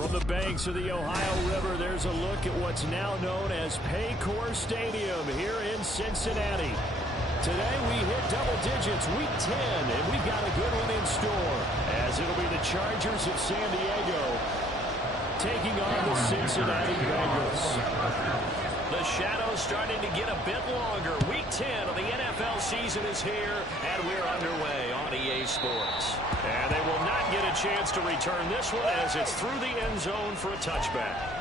From the banks of the Ohio River, there's a look at what's now known as Paycor Stadium here in Cincinnati. Today we hit double digits, week 10, and we've got a good one in store, as it'll be the Chargers of San Diego taking on the Cincinnati Bengals. The shadow's starting to get a bit longer. Week 10 of the NFL season is here, and we're underway on EA Sports. And they will not get a chance to return this one as it's through the end zone for a touchback.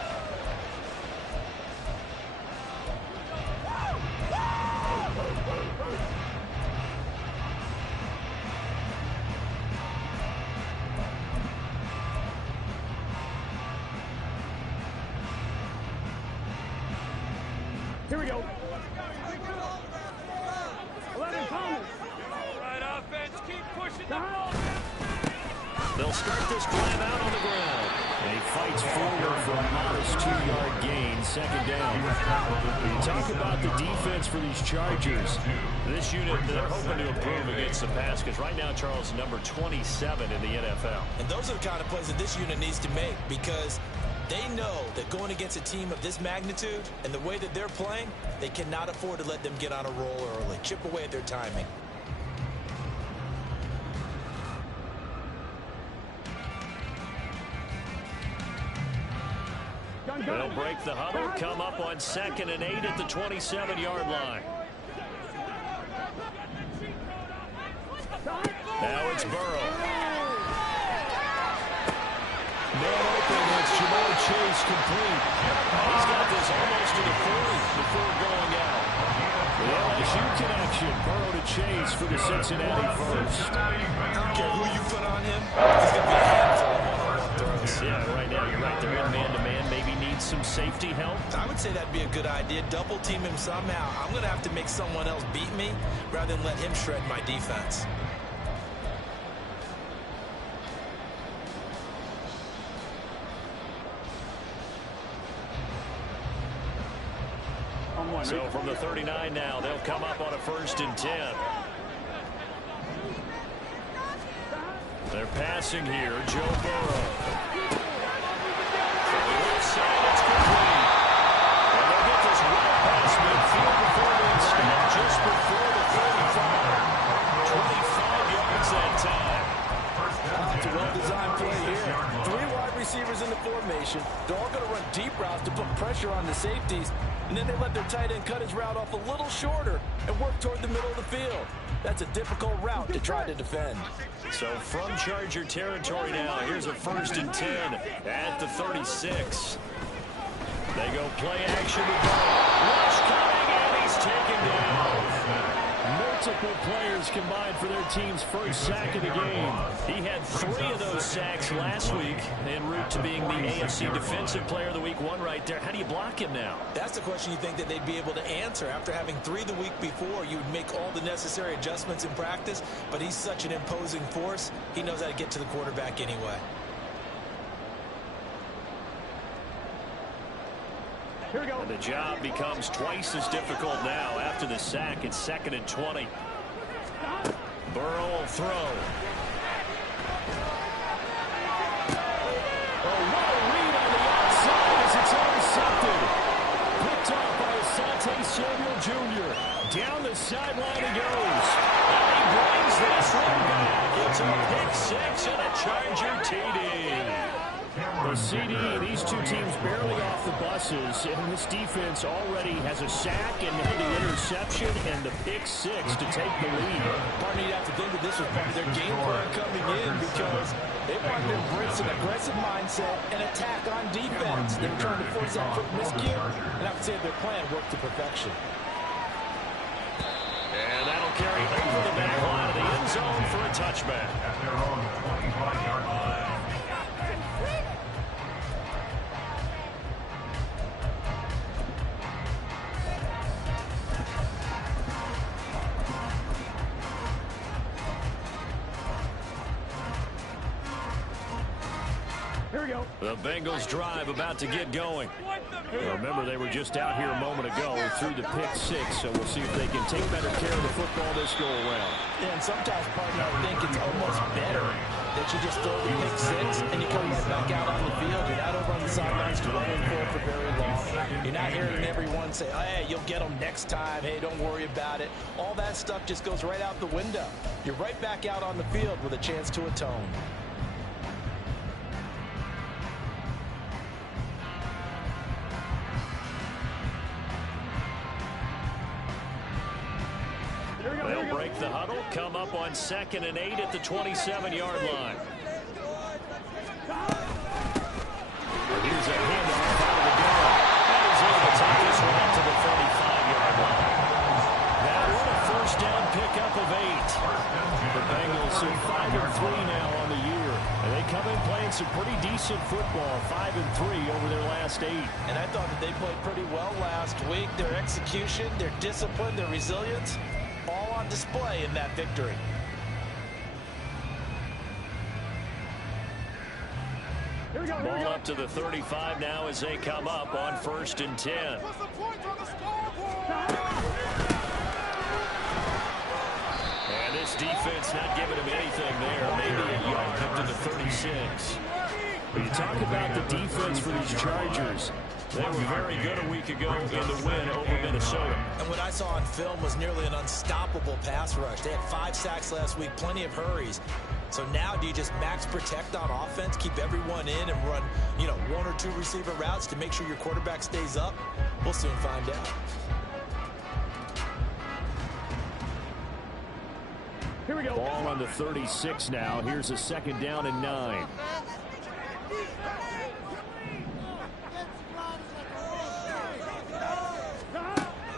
Here we go. Right, offense, keep pushing the ball. They'll start this drive out on the ground. And he fights forward for a modest 2-yard gain, second down. You talk about the defense for these Chargers. This unit, they're hoping to improve against the pass because right now, Charles, number 27 in the NFL. And those are the kind of plays that this unit needs to make because they know that going against a team of this magnitude and the way that they're playing, they cannot afford to let them get on a roll early. Chip away at their timing. They'll break the huddle, come up on 2nd and 8 at the 27-yard line. Now it's Burrow. Man open, it's Jamar Chase complete. He's got this almost to the 40 before going out. The LSU connection, Burrow to Chase for the Cincinnati first. I don't care who you put on him. He's going to be a handful of one-on-one throws. Yeah, right now you're right. They're in man-to-man. Maybe needs some safety help. I would say that'd be a good idea. Double team him somehow. I'm going to have to make someone else beat me rather than let him shred my defense. So from the 39 now, they'll come up on a 1st and 10. They're passing here, Joe Burrow. From the left side, it's complete. And they'll get this right past midfield before they stop just before the 35. 25 yards that time. It's a well-designed play here. 3 wide receivers in the formation. They're all going to run deep routes to put pressure on the safeties. And then they let their tight end cut his route off a little shorter and work toward the middle of the field. That's a difficult route to try to defend. So from Charger territory now, here's a 1st and 10 at the 36. They go play action with Burrow. Rush coming, and he's taken down. Multiple players combined for their team's first sack of the game. He had 3 of those sacks last week en route to being the AFC Defensive Player of the Week 1 right there. How do you block him now? That's the question you think that they'd be able to answer. After having 3 the week before, you would make all the necessary adjustments in practice, but he's such an imposing force, he knows how to get to the quarterback anyway. Here we go. And the job becomes twice as difficult now after the sack. It's 2nd and 20. Burrow will throw. Oh, what a read on the outside as it's intercepted. Picked off by Asante Samuel Jr. Down the sideline he goes. And he brings this one back. It's a pick 6 and a Charger TD. The CD, these two teams barely off the buses, and this defense already has a sack and the interception and the pick 6 to take the lead. Partner, you'd have to think that this was part of their game plan coming in because they wanted to embrace an aggressive mindset and attack on defense. They were trying to force that quick miscue, and I would say their plan worked to perfection. And that'll carry over the back line of the end zone for a touchback. At their own 25-yard line. Here we go. The Bengals drive about to get going. Remember, they were just out here a moment ago through the pick 6, so we'll see if they can take better care of the football this go around. Yeah, and sometimes, partner, I think it's almost better that you just throw the pick 6 and you come right back out on the field. You're not You're not hearing everyone say, hey, you'll get them next time. Hey, don't worry about it. All that stuff just goes right out the window. You're right back out on the field with a chance to atone. They'll break the huddle, come up on 2nd and 8 at the 27-yard line. Here's a handoff out of the gun. And he's able to take this one up to the 35-yard line. That one a first down pickup of 8. The Bengals are 5-3 now on the year. And they come in playing some pretty decent football, 5-3 over their last 8. And I thought that they played pretty well last week. Their execution, their discipline, their resilience, all on display in that victory. Ball up to the 35 now as they come up on 1st and 10. And this defense not giving him anything there. Maybe a yard up to the 36. When you talk about the defense for these Chargers, they were very good a week ago in the win over Minnesota. And what I saw on film was nearly an unstoppable pass rush. They had 5 sacks last week, plenty of hurries. So now do you just max protect on offense, keep everyone in and run, 1 or 2 receiver routes to make sure your quarterback stays up? We'll soon find out. Here we go. Ball on the 36 now. Here's a 2nd down and 9.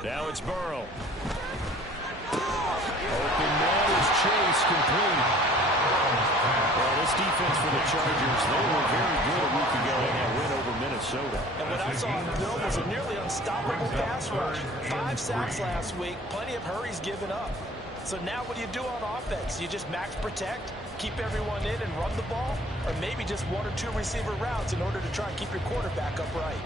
Now it's Burrow. Open man is Chase, complete. Well, this defense for the Chargers, they were very good a week ago in that win over Minnesota. And what I saw on the film was a nearly unstoppable pass rush. 5 sacks last week, plenty of hurries given up. So now what do you do on offense? You just max protect, keep everyone in and run the ball? Or maybe just 1 or 2 receiver routes in order to try and keep your quarterback upright?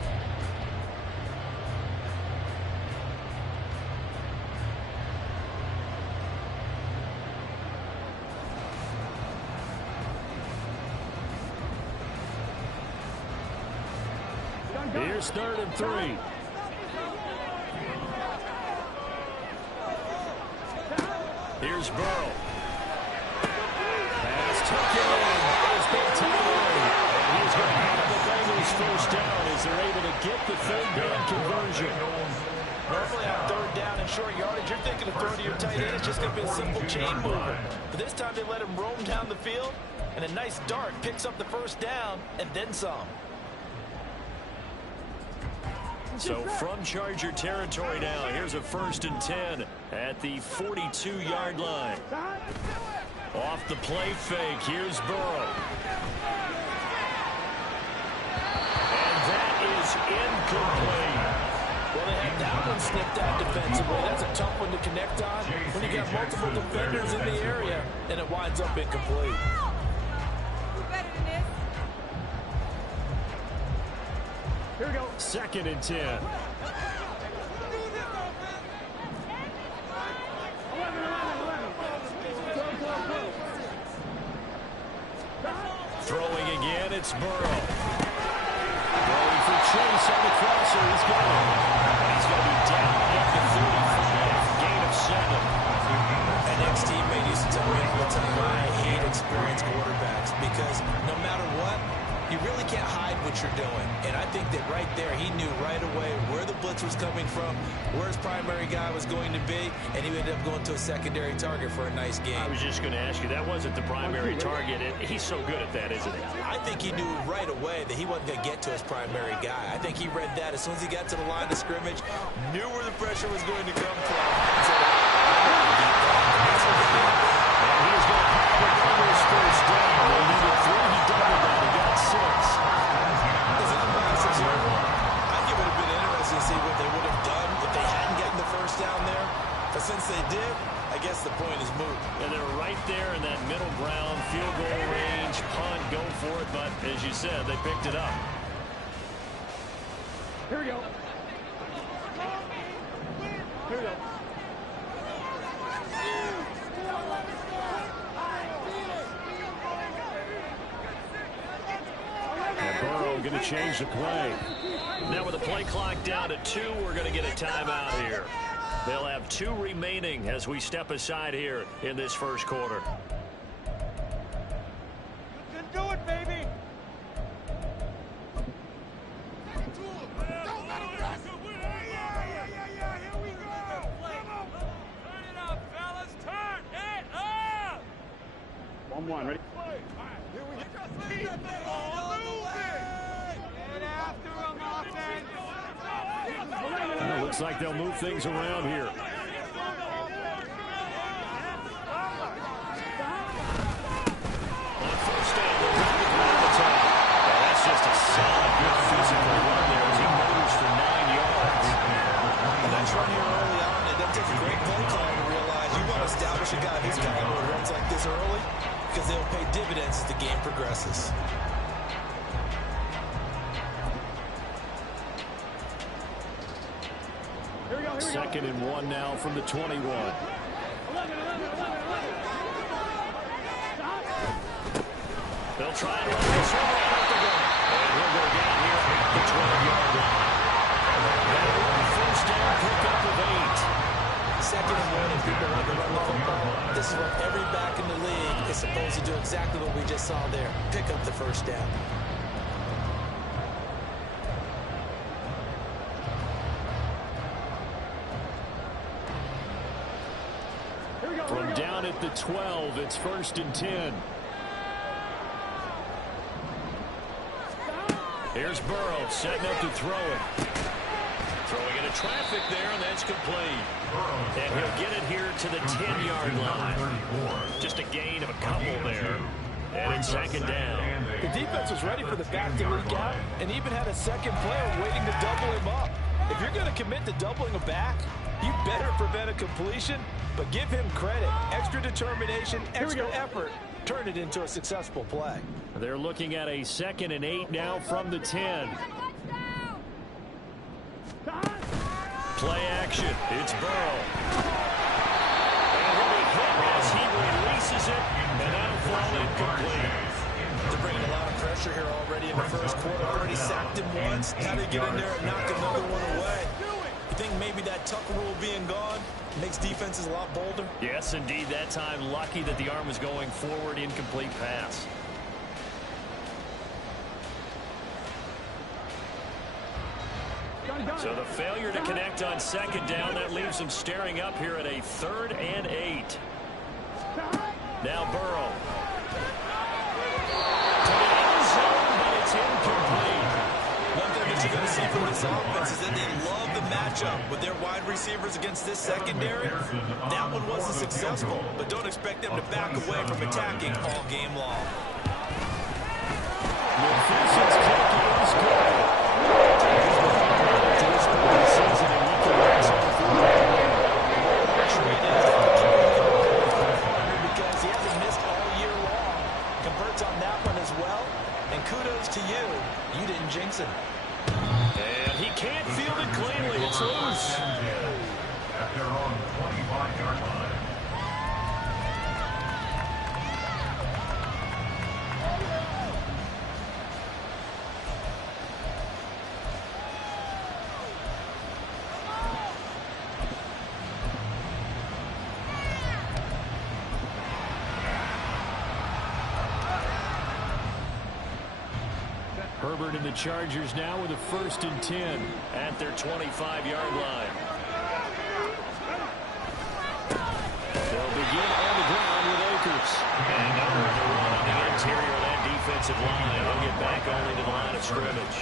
Here's 3rd and 3. Here's Burrow. Pass taken in. There's big time. And he's going to have the Bengals first down as they're able to get the 3rd down conversion. Normally on 3rd down and short yardage, you're thinking of throwing to your tight end. It's just going to be a simple chain mover. But this time they let him roam down the field, and a nice dart picks up the first down and then some. So from Charger territory now, here's a 1st and 10 at the 42-yard line. Off the play fake, here's Burrow. And that is incomplete. Well, they had that one snipped out defensively. That's a tough one to connect on when you got multiple defenders in the area, and it winds up incomplete. Here we go. 2nd and 10. Throwing again, it's Burrow. Going for Chase on the crosser. He's got it. He's going to be down at the 35. Gain of 7. An ex-teammate used to tell me all the time, I hate experienced quarterbacks because no matter what, you really can't hide what you're doing. And I think that right there, he knew right away where the blitz was coming from, where his primary guy was going to be, and he ended up going to a secondary target for a nice game. I was just going to ask you, that wasn't the primary target. He's so good at that, isn't he? I think he knew right away that he wasn't going to get to his primary guy. I think he read that as soon as he got to the line of scrimmage, knew where the pressure was going to come from. So and he's going to have the Bengals first down. They needed 3. He doubled that. He got 6. I think it would have been interesting to see what they would have done if they hadn't gotten the first down there. But since they did, I guess the point is moot. And they're right there in that middle ground, field goal range, punt, go for it. But as you said, they picked it up. Here we go. Here we go. And Burrow going to change the play. Now with the play clock down to 2, we're going to get a timeout here. They'll have 2 remaining as we step aside here in this first quarter. You can do it, baby. Here we go. Turn it up, fellas. Turn it up. 1-1, ready? Here we go. Keep the ball moving. Get after him, offense. Well, looks like they'll move things around here. On first down, they'll run with one at a time. And that's just a solid, good physical run there as he moves for 9 yards. And that's run here early on. It doesn't take a great play call to realize you want to establish a guy who's caliber who runs like this early because they'll pay dividends as the game progresses. Second and 1 now from the 21. They'll try and run this one right up the gut. And he'll go down here at the 12-yard line. That'll be a first down pickup of 8. Second and 1 and people want to run the football. This is what every back in the league is supposed to do, exactly what we just saw there. Pick up the first down. From down at the 12, it's first and 10. Here's Burrow setting up to throw it. Throwing into traffic there, and that's complete. And he'll get it here to the 10-yard line. Just a gain of a couple there. And it's second down. The defense was ready for the back to leak out and even had a second player waiting to double him up. If you're going to commit to doubling a back, you better prevent a completion, but give him credit. Extra determination, extra effort. Turn it into a successful play. They're looking at a 2nd and 8 now from the 10. Play action. It's Burrow. And he'll be hit as he releases it, and that'll fall incomplete. They're bringing a lot of pressure here already in the first quarter. Already sacked him once. Had to get in there and knock another one away. You think maybe that tuck rule being gone makes defenses a lot bolder? Yes, indeed. That time, lucky that the arm was going forward. Incomplete pass. So the failure to connect on second down, that leaves them staring up here at a 3rd and 8. Now Burrow. To the end zone, but it's incomplete. One thing that you're going to see from this offense is that they love the matchup with their wide receivers against this secondary. That one wasn't successful, but don't expect them to back away from attacking all game long. The defensive kick is good. Because he hasn't missed all year long. Converts on that one as well. And kudos to you. You didn't jinx it. And he can't field it cleanly. It's loose. At their own 25-yard line. Herbert and the Chargers now with a 1st and 10 at their 25-yard line. They'll begin on the ground with Akers. And now they're run on the interior of that defensive line. They'll get back only to the line of scrimmage.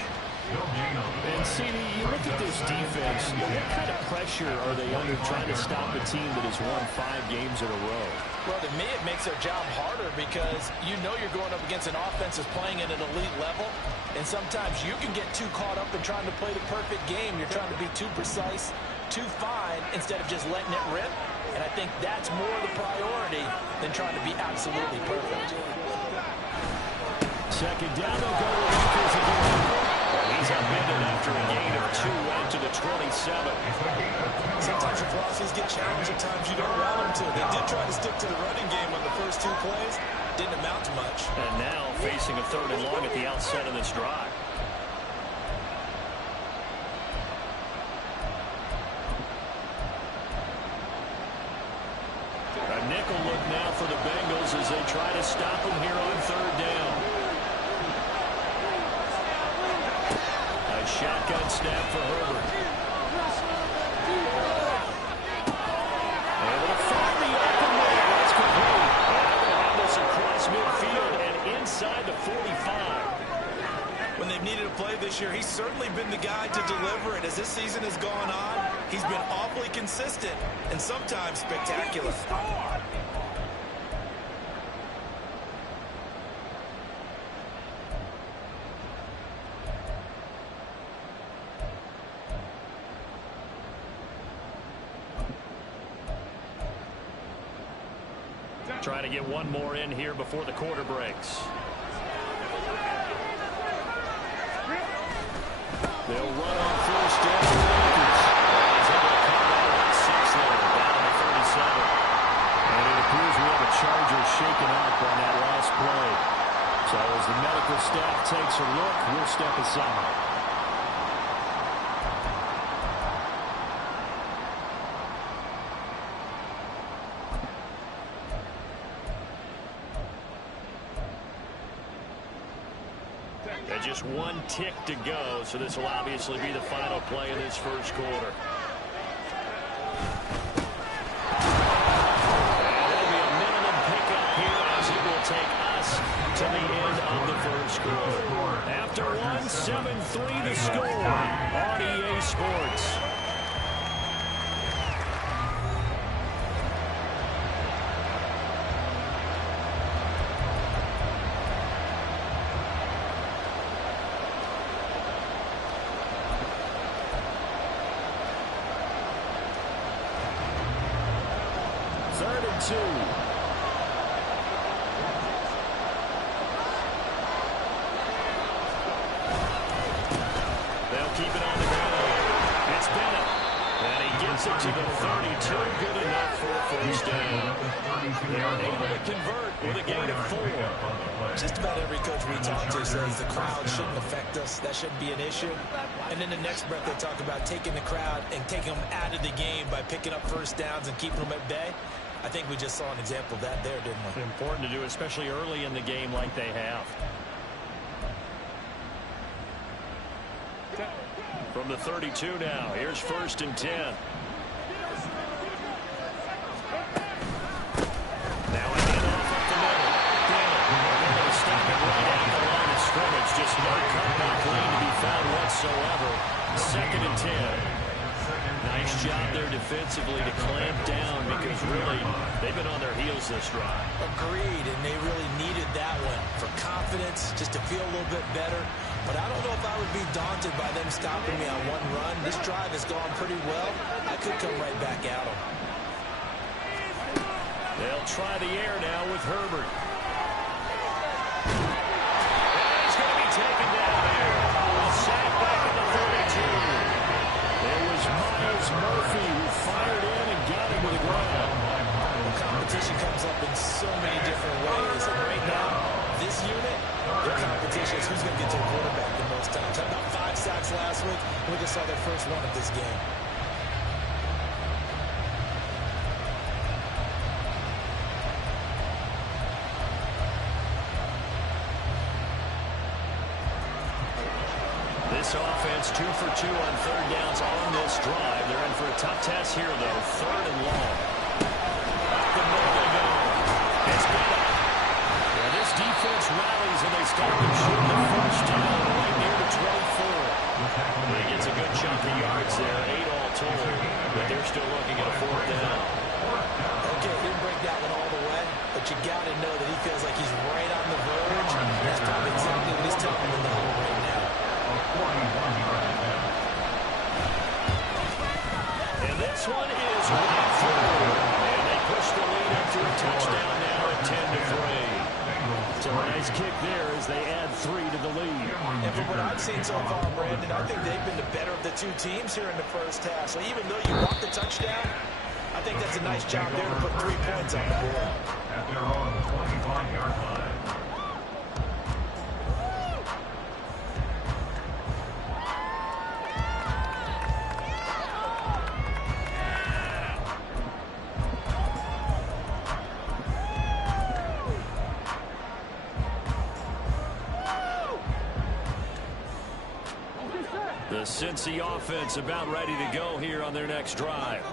And CD, you look at this defense, what kind of pressure are they under trying to stop a team that has won 5 games in a row? Well, to me, it makes their job harder because you know you're going up against an offense that's playing at an elite level, and sometimes you can get too caught up in trying to play the perfect game. You're trying to be too precise, too fine, instead of just letting it rip. And I think that's more the priority than trying to be absolutely perfect. Second down, they'll go with Akers again. He's upended after a gain of 2 out to the 27. Sometimes your philosophies get challenged. At times you don't want them to. They did try to stick to the running game on the first 2 plays. Didn't amount to much. And now facing a 3rd and long at the outset of this drive. Bengals as they try to stop him here on third down. A shotgun snap for Herbert. Able to find the open man. That's complete. And they'll have this across midfield and inside the 45. When they've needed a play this year, he's certainly been the guy to deliver it. As this season has gone on, he's been awfully consistent and sometimes spectacular. Trying to get one more in here before the quarter breaks. They'll run on first down. He's able to come out at 6 there, down to 37. And it appears we have a Charger shaken up on that last play. So as the medical staff takes a look, we'll step aside. Just one tick to go, so this will obviously be the final play of this first quarter. And that'll be a minimum pickup here as it will take us to the end of the first quarter. After 1-7-3 the score on EA Sports. Two. They'll keep it on the ground. It's Bennett. And he gets it to the 32. Good enough for a first down. They're able to convert with a gain of 4. Just about every coach we talk to says the crowd shouldn't affect us. That shouldn't be an issue. And in the next breath, they talk about taking the crowd and taking them out of the game by picking up first downs and keeping them at bay. I think we just saw an example of that there, didn't we? Important to do, especially early in the game like they have. From the 32 now, here's 1st and 10. Now a handoff up the middle. They're going to stop it right at the line of scrimmage. Just no cutback lane to be found whatsoever. 2nd and 10. Nice job there defensively to clamp down because really they've been on their heels this drive. Agreed, and they really needed that one for confidence, just to feel a little bit better. But I don't know if I would be daunted by them stopping me on one run. This drive has gone pretty well. I could come right back at them. They'll try the air now with Herbert. And he's going to be taken down here. A sack back in the 32. There was Miles Murphy who fired in and got him to the ground. The competition comes up in so many different ways. And right now, this unit, their competition is who's going to get to the quarterback the most times. How about 5 sacks last week? We just saw their first one of this game. This offense 2 for 2 on third downs on this drive. They're in for a tough test here, though. 3rd and long. Up the middle they go. It's Bennett. Well, this defense rallies and they start to shoot the first down right near the 24. He gets a good chunk of yards there, 8 all total, but they're still looking at a 4th down. Okay, didn't break that one all the way, but you got to know that he feels like he's right on the verge. That's probably exactly what he's telling him right now. And this one is right through. And they push the lead up to a touchdown now at 10-3. So a nice kick there as they add 3 to the lead. And from what I've seen so far, Brandon, I think they've been the better of the two teams here in the first half. So even though you want the touchdown, I think that's a nice job there to put 3 points on the board. At their own 25-yard line. The Cincy offense about ready to go here on their next drive.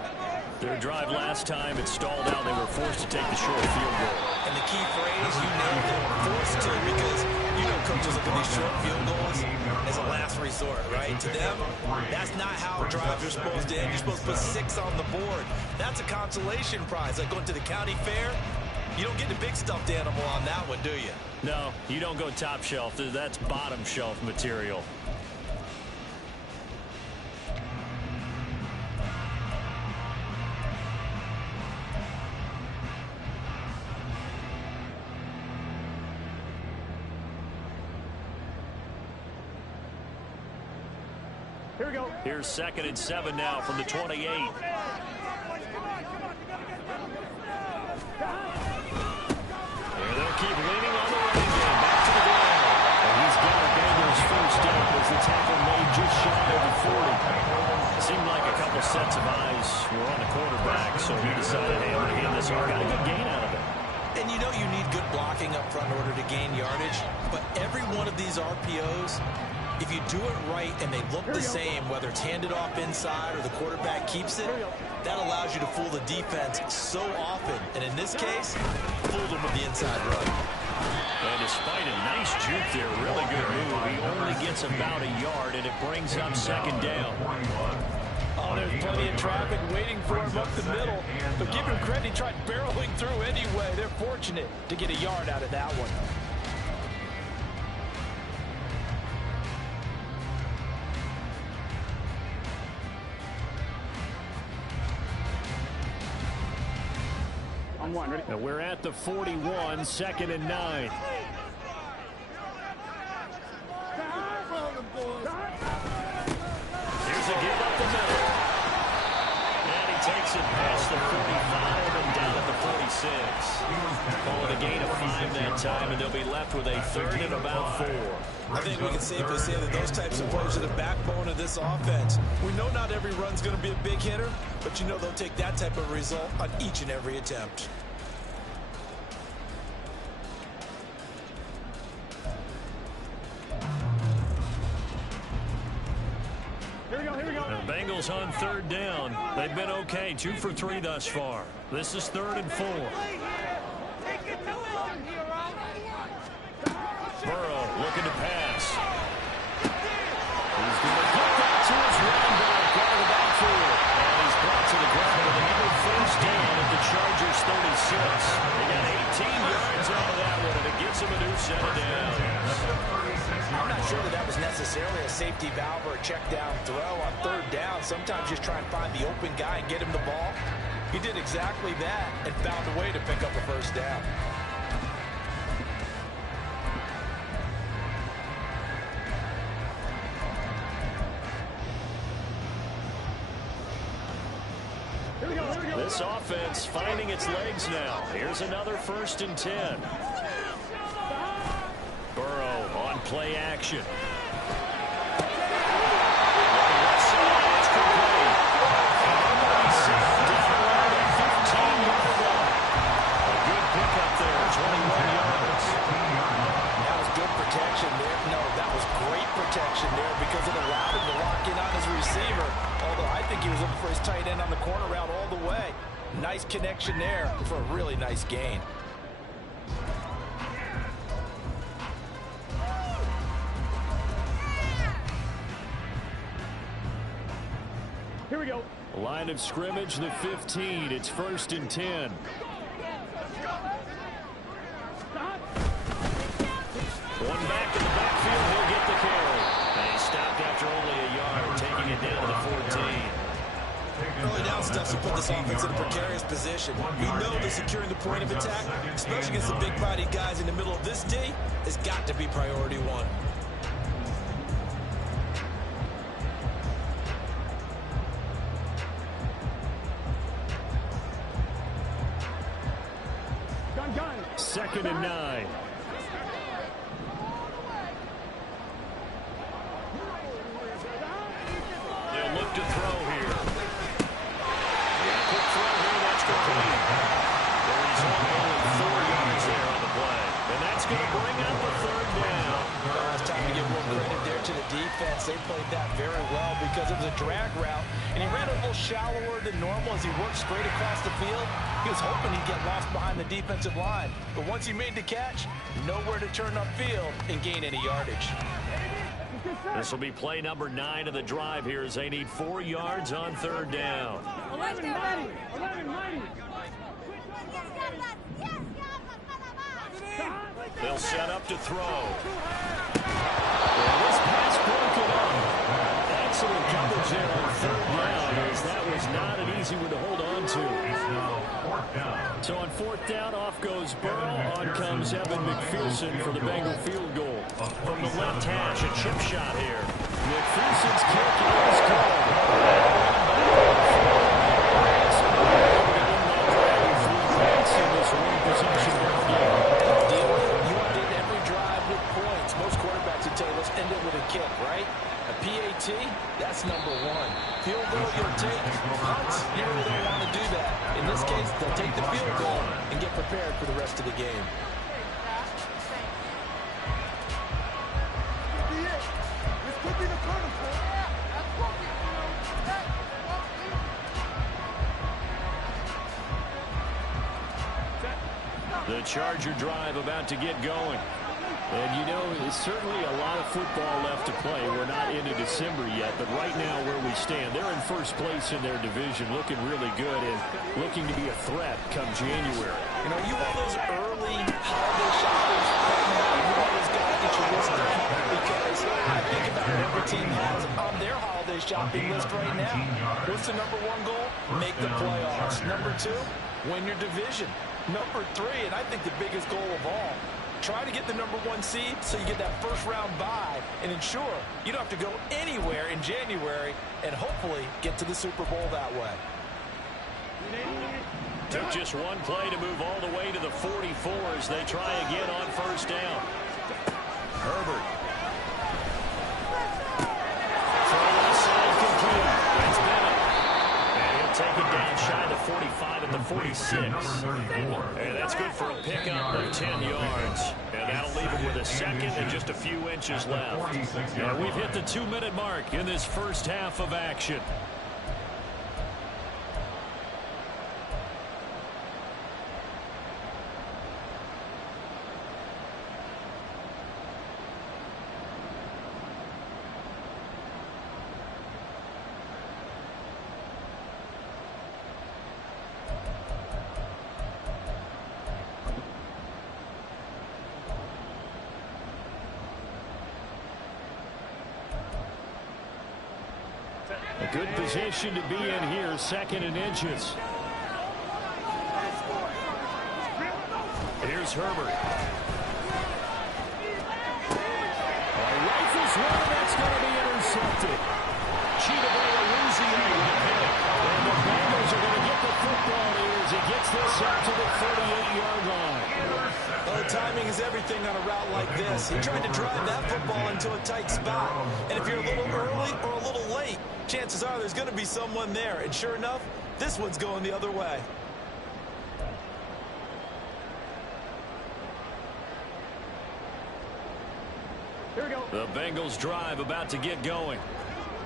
Their drive last time, it stalled out. They were forced to take the short field goal. And the key phrase, you nailed it, forced to, because you know coaches look at these short field goals as a last resort, right? To them, that's not how drives are supposed to end. You're supposed to put 6 on the board. That's a consolation prize. Like going to the county fair, you don't get the big stuffed animal on that one, do you? No, you don't go top shelf. That's bottom shelf material. Here we go. Here's 2nd and 7 now from the 28. Come on. They'll keep leaning on the running game. Back to the ground. And he's got a Bengals first down as the tackle made just shy of the 40. Seemed like a couple sets of eyes were on the quarterback, so he decided, hey, I'm going to hand this off. Got a good gain out of it. And you know you need good blocking up front in order to gain yardage, but every one of these RPOs, if you do it right and they look the same, whether it's handed off inside or the quarterback keeps it, that allows you to fool the defense so often. And in this case, fooled them with the inside run. And despite a nice juke there, really good move, he only gets about a yard, and it brings up 2nd down. Oh, there's plenty of traffic waiting for him up the middle. But give him credit, he tried barreling through anyway. They're fortunate to get a yard out of that one. On 1, ready? And we're at the 41, 2nd and 9. Here's a give up the middle. And he takes it past the 45 and down at the 46. Call it a gain of 5 that time, and they'll be left with a 3rd and about 4. I think we can safely say that those types of plays are the backbone of this offense. We know not every run's going to be a big hitter, but you know they'll take that type of result on each and every attempt. Here we go, here we go. The Bengals on 3rd down. They've been okay, 2 for 3 thus far. This is 3rd and 4. Burrow looking to pass. He's going to get that to his running back out of the backfield. And he's brought to the ground with another first down at the Chargers 36. They got 18 yards off of that one, and it gives them a new set of downs. I'm not sure that was necessarily a safety valve or a check down throw on 3rd down. Sometimes just try and find the open guy and get him the ball. He did exactly that and found a way to pick up a first down. This offense finding its legs now. Here's another 1st and 10. Burrow on play action. Looking left side, it's complete. And he's safe down around the 15-yard line. A good pickup there, 21 yards. That was good protection there. No, that was great protection there because it allowed him to lock in on his receiver. Although I think he was looking for his tight end on the corner route all the way. Nice connection there for a really nice gain. Here we go. Line of scrimmage, the 15. It's 1st and 10. One back in the backfield, he'll get the carry. And he stopped after only a yard, taking it down to the 14. Early down stuff to put this offense in a precarious position. We know that securing the point of attack, especially against the big body guys in the middle of this D, has got to be priority 1. Gun. 2nd and 9. They'll look to throw here. Yeah, quick throw here, that's complete. He's only 4 yards there on the play. And that's going to bring up a 3rd down. It's time to give real credit there fair to the defense. They played that very well because it was a drag route, and he ran a little shallower than normal as he worked straight across the field. He was hoping he'd get lost behind the defensive line, but once he made the catch, nowhere to turn upfield and gain any yardage. This will be play number 9 of the drive here as they need 4 yards on third down. 11 mighty. 11 mighty. They'll set up to throw. Well, this pass broken up. Excellent coverage there on third down, as that was not an easy one to hold on to. So on fourth down, off goes Burrow. On comes Evan McPherson for the Bengal field goal. From the left hash, a chip shot here. McPherson's kick is good. In this one possession ball game. You want to end every drive with points. Most quarterbacks would tell you, let's end it with a kick, right? A PAT, that's number 1. Field goal, you'll take. Punts, you really don't want to do that. In this case, they'll take the field goal and get prepared for the rest of the game. This could be the turning point. The Charger drive about to get going. And you know, there's certainly a lot of football left to play. We're not into December yet, but right now where we stand, they're in first place in their division, looking really good and looking to be a threat come January. You know, you want those early holiday shoppers right now. You always got to get your list done because I think about what every team has on their holiday shopping list right now. What's the number 1 goal? Make the playoffs. Number 2, win your division. Number 3, and I think the biggest goal of all, try to get the number 1 seed so you get that first round bye and ensure you don't have to go anywhere in January and hopefully get to the Super Bowl that way. Took just one play to move all the way to the 44 as they try again on first down. Herbert. Throw inside complete. That's Bennett. And he'll take it down shy of the 45 at the 46. And that's good for a pickup of 10 yards. And that'll leave him with a second and just a few inches left. And we've hit the 2-minute mark in this first half of action. A good position to be in here, second and inches. Here's Herbert. Rifles one, that's going to be intercepted. Cheetah losing it. And the Bengals are going to get the football here as he gets this out to the 38-yard line. Well, timing is everything on a route like this. He tried to drive that football into a tight spot. And if you're a little early or a little late, chances are there's going to be someone there. And sure enough, this one's going the other way. Here we go. The Bengals drive about to get going.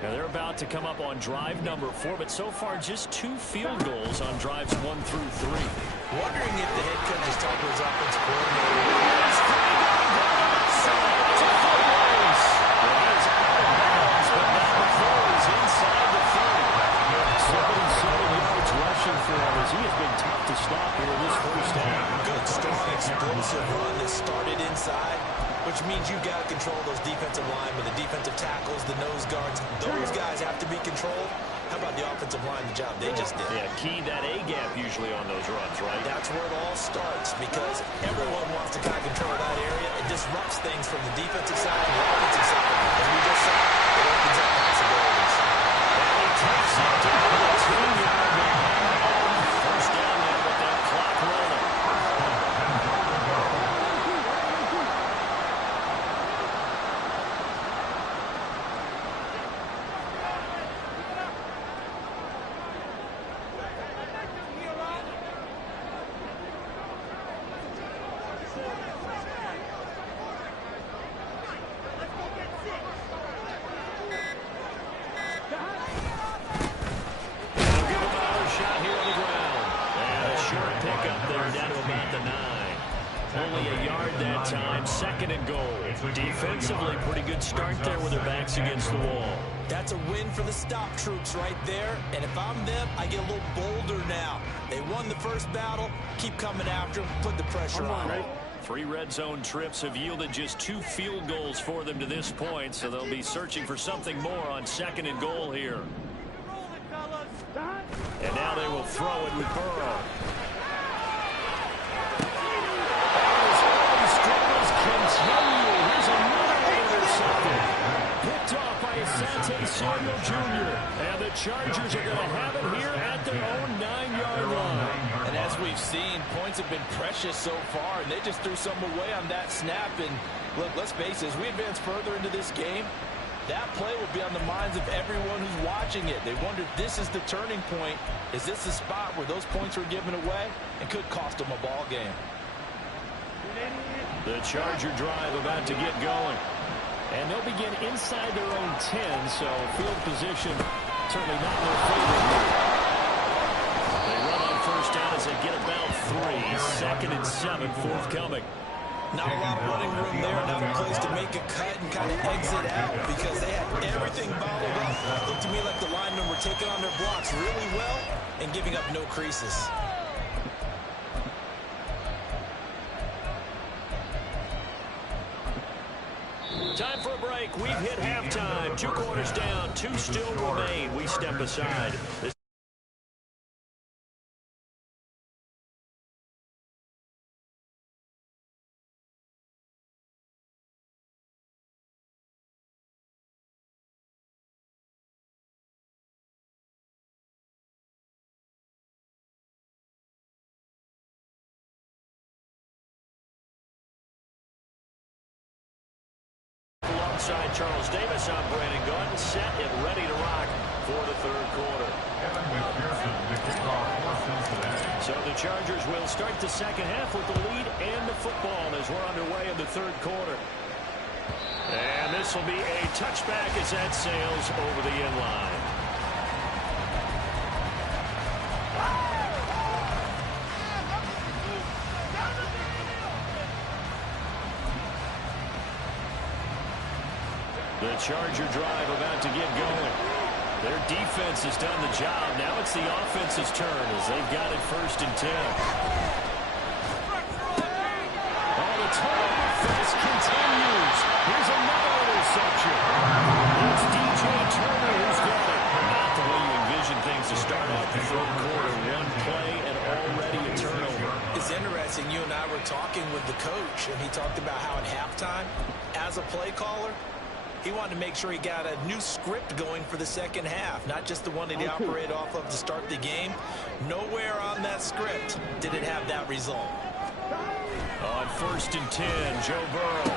Now they're about to come up on drive number 4, but so far just 2 field goals on drives 1 through 3. Wondering if the head coach is talking to his offensive coordinator. He has been tough to stop here in this first half. Good, strong, explosive run that started inside, which means you've got to control those defensive linemen, the defensive tackles, the nose guards. Those guys have to be controlled. How about the offensive line, the job they just did? Yeah, key that A-gap usually on those runs, right? That's where it all starts because everyone wants to kind of control that area. It disrupts things from the defensive side and the offensive side. As we just saw, it opens up possibilities. And he takes it to the 2-yard line. First down there with that clock rolling. about the 9. Only a yard that time, 2nd and goal. Defensively, pretty good start there with their backs against the wall. That's a win for the stop troops right there. And if I'm them, I get a little bolder now. They won the first battle. Keep coming after them. Put the pressure on them. 3 red zone trips have yielded just 2 field goals for them to this point, so they'll be searching for something more on 2nd and goal here. And now they will throw it with Burrow. Continue. Here's another intercepted. Picked off by Asante Samuel Jr. And the Chargers are going to have it here at their own 9-yard line. And as we've seen, points have been precious so far, and they just threw some away on that snap. And look, let's face it, as we advance further into this game, that play will be on the minds of everyone who's watching it. They wonder if this is the turning point. Is this the spot where those points were given away and could cost them a ball game? The Charger drive about to get going. And they'll begin inside their own 10, so field position certainly not in their favor here. They run on first down as they get about 3. 2nd and 7, forthcoming. Not a lot of running room there, not a place to make a cut and kind of exit out because they had everything bottled up. It looked to me like the linemen were taking on their blocks really well and giving up no creases. Time for a break. We've hit halftime. 2 quarters down. 2 still remain. We step aside. Alongside Charles Davis, I'm Brandon Gordon, set and ready to rock for the 3rd quarter. So the Chargers will start the 2nd half with the lead and the football as we're underway in the 3rd quarter. And this will be a touchback as that sails over the end line. The Charger drive about to get going. Their defense has done the job. Now it's the offense's turn as they've got it 1st and 10. Oh, the turnover fest continues. Here's another interception. It's DJ Turner who's got it. Not the way you envision things to start off the 3rd quarter. 1 play and already a turnover. It's interesting. You and I were talking with the coach, and he talked about how at halftime, as a play caller, he wanted to make sure he got a new script going for the 2nd half, not just the one that he operated off of to start the game. Nowhere on that script did it have that result. On 1st and 10, Joe Burrow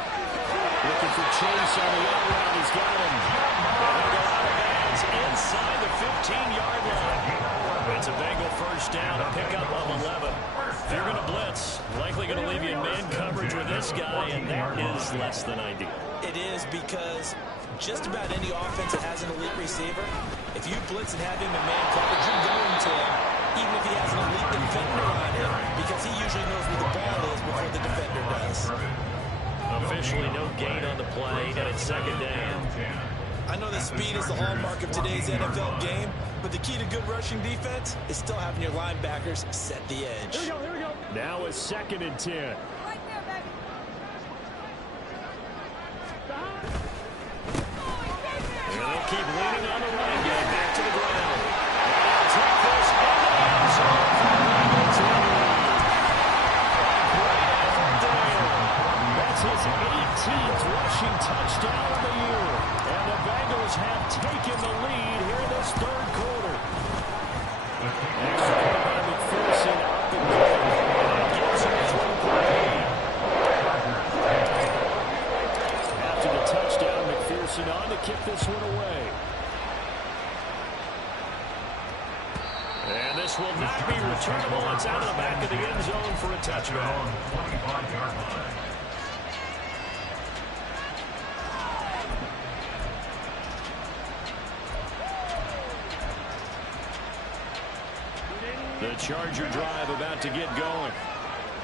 looking for Chase on the out route. He's got him. And he'll go out of bounds inside the 15-yard line. It's a Bengal 1st down, a pickup of 11. If you're going to blitz, likely going to leave you in man coverage with this guy, and that is less than ideal. It is because just about any offense that has an elite receiver, if you blitz and have him in man coverage, you're going to him, even if he has an elite defender on him, because he usually knows where the ball is before the defender does. Officially no gain on the play, and it's 2nd down. I know that speed is the hallmark of today's NFL game, but the key to good rushing defense is still having your linebackers set the edge. Here we go. Now it's 2nd and 10. Right there, baby. And they'll keep leaning on the running game back to the ground. And take this into the end zone for the Bengals in the lead. That's his 18th rushing touchdown of the year. And the Bengals have taken the lead here in this 3rd quarter. Extra point by McPherson up and going. And gives him a 3-point lead. After the touchdown, McPherson on to kick this one away. And this will not be returnable. It's out of the back of the end zone for a touchback. The Charger drive about to get going.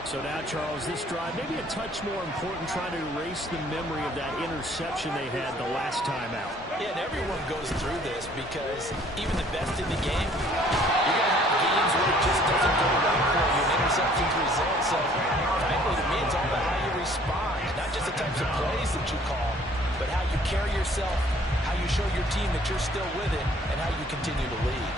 So now, Charles, this drive maybe a touch more important, trying to erase the memory of that interception they had the last time out. Yeah, and everyone goes through this because even the best in the game, you're going to have games where it just doesn't go right for you, and interceptions result. So, frankly, to me, it's all about how you respond, not just the types of plays that you call, but how you carry yourself, how you show your team that you're still with it, and how you continue to lead.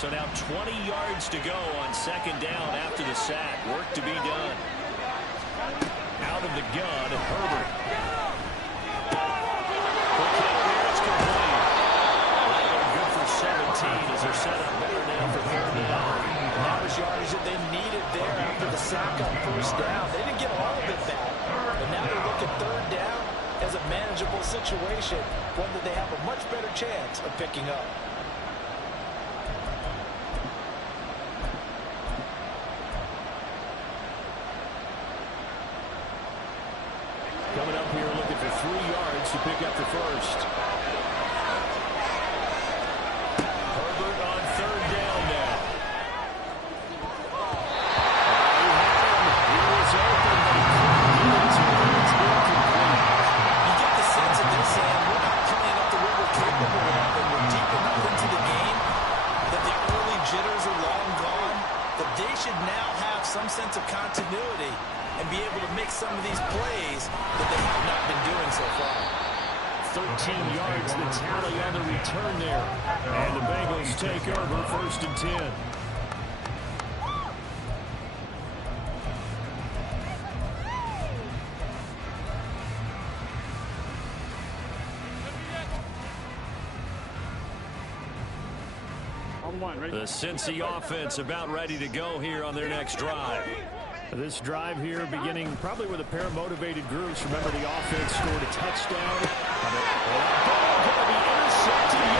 So now 20 yards to go on second down after the sack. Work to be done. Out of the gun, Herbert. It's complete. Good for 17 as they're set up better now for third down. That was yardage that they needed there after the sack on first down. They didn't get all of it back, but now they're looking third down as a manageable situation, one that they have a much better chance of picking up. Coming up here looking for 3 yards to pick up the first. Herbert on third down now. He was open, but he couldn't get into it. It's incomplete. You get the sense that they're saying we're not playing up to what we're capable of, and we're deep enough into the game that the early jitters are long gone, that they should now have some sense of continuity and be able to make some of these plays that they have not been doing so far. 13 yards, the tally on the return there. And the Bengals take over first and 10. The Cincy offense about ready to go here on their next drive. This drive here beginning probably with a pair of motivated groups. Remember, the offense scored a touchdown. And that ball going to be intercepted.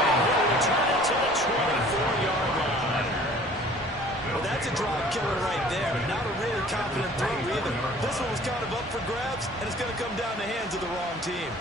And he'll return it to the 24-yard line. Well, that's a drive killer right there. Not a really confident throw either. This one was kind of up for grabs, and it's going to come down the hands of the wrong team.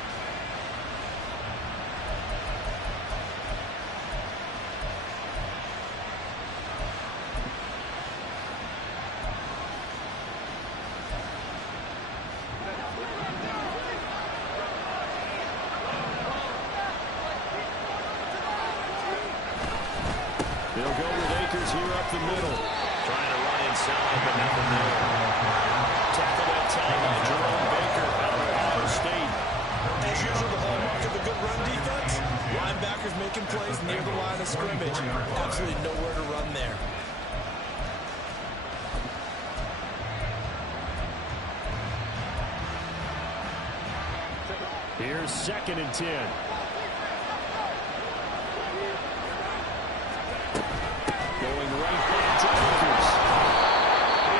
They'll go with Akers here up the middle. Trying to run inside, but nothing there. Tackle that time by Jerome Baker out of Ohio State. As usual, the hallmark of a good run defense, linebackers making plays near the line of scrimmage. Absolutely nowhere to run there. Here's second and 10. Going right back to Akers.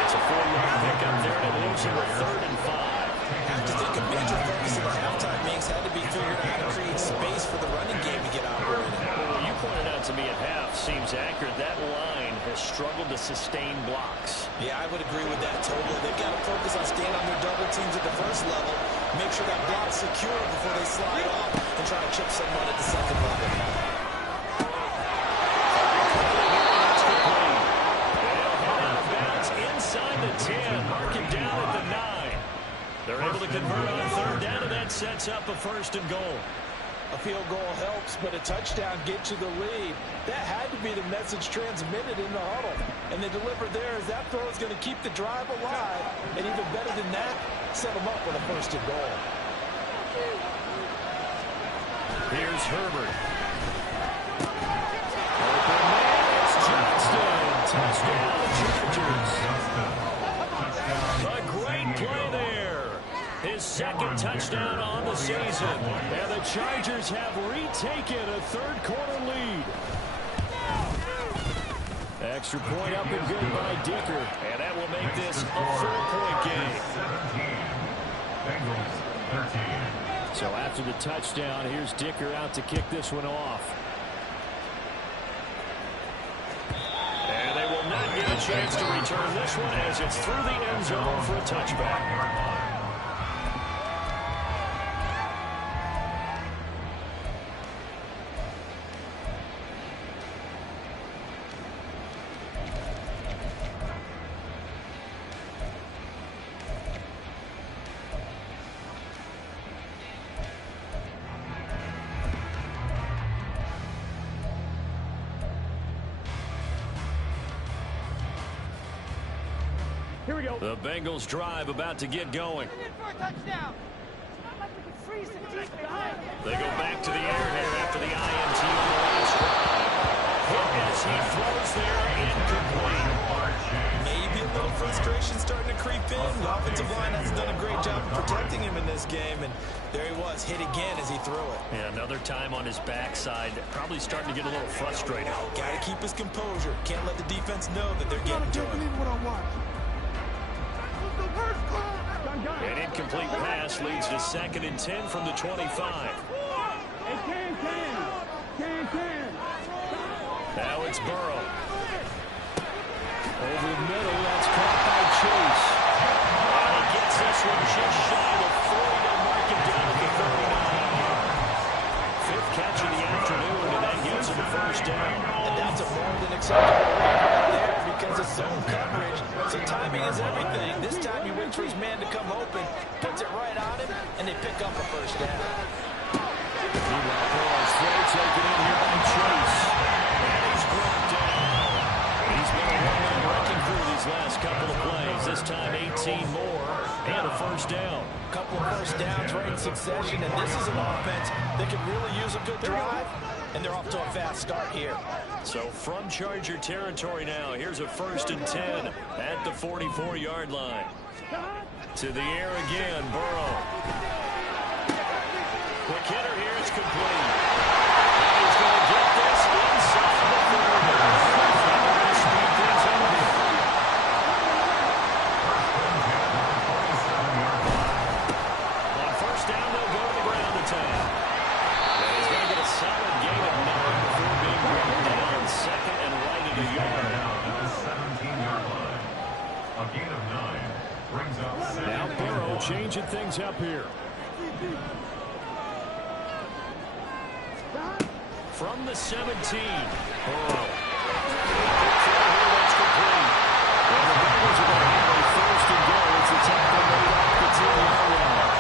It's a 4-yard pickup there, and it leaves him with 3rd and 5. I have to think a major focus of the halftime meetings had to be figuring out how to create space for the running game to get operated. Well, you pointed out to me at half, seems accurate. That line has struggled to sustain blocks. Yeah, I would agree with that totally. They've got to focus on staying on their double teams at the first level, make sure that block's secure before they slide off and try to chip someone at the second level. Inside the 10, mark it down at the 9. They're able to convert on third down, and that sets up a 1st and goal. A field goal helps, but a touchdown gets you the lead. That had to be the message transmitted in the huddle. And they delivered there as that throw is going to keep the drive alive. And even better than that, set them up with a 1st and goal. Here's Herbert. Open man, it's Johnston. Touchdown, Chargers. A great play there. His 2nd touchdown on the season. And the Chargers have retaken a 3rd quarter lead. Extra point up and good by Dicker. And that will make this a 4-point game. 17. Bengals 13. So after the touchdown, here's Dicker out to kick this one off. And they will not get a chance to return this one as it's through the end zone for a touchback. Here we go. The Bengals drive about to get going. They go back to the air here after the INT on the last drive. Hit as he throws there, incomplete. Maybe a little frustration starting to creep in. The offensive line hasn't done a great job of protecting him in this game, and there he was, hit again as he threw it. Yeah, another time on his backside, probably starting to get a little frustrated. Got to keep his composure. Can't let the defense know that they're getting to him. An incomplete pass leads to 2nd and 10 from the 25. Now it's Burrow. Over the middle, that's caught by Chase. And he gets this one just shy of 40 to mark it down at the 39. 5th catch of the afternoon, and that gets him a first down. And that's a more than acceptable run right there because of zone coverage. So timing is everything. This time he waits for his man to come open, puts it right on him, and they pick up a first down. Meanwhile, Burrow's throw taken in here by Chase. And he's brought down. He's been a one-man wrecking crew these last couple of plays. This time 18 more and a first down. Couple of first downs right in succession, and this is an offense that could really use a good drive, and they're off to a fast start here. So from Charger territory now, here's a 1st and 10 at the 44-yard line. To the air again, Burrow. Quick hitter here, it's complete. And he's going to get this inside the 30. Speed things up here. On first down, they'll go to the ground attack. And he's going to get a solid gain of 9 before being brought down 2nd and right at a yard. To the 17-yard line. A gain of 9 brings up 7. Now Burrow changing things up here. From the 17, Burrow. That's complete. And the Bengals are going to have a 1st and goal. It's a tackle made off the 10-yard line.